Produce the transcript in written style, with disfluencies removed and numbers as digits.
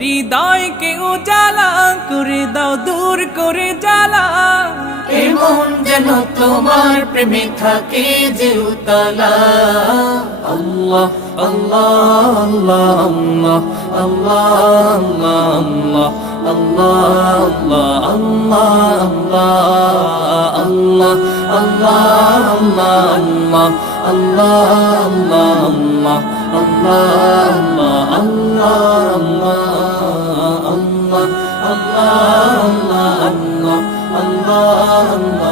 হৃদয়কে উজালা করে দাও, দূর করে জ্বালা। এমন যেন তোমার প্রেমে থাকে যে উতলা। আল্লাহ আল্লাহ আল্লাহ আল্লাহ আল্লাহ আল্লাহ আল্লাহ আল্লাহ আল্লাহ আল্লাহ আল্লাহ আল্লাহ আল্লাহ আল্লাহ আল্লাহ আল্লাহ আল্লাহ আল্লাহ আল্লাহ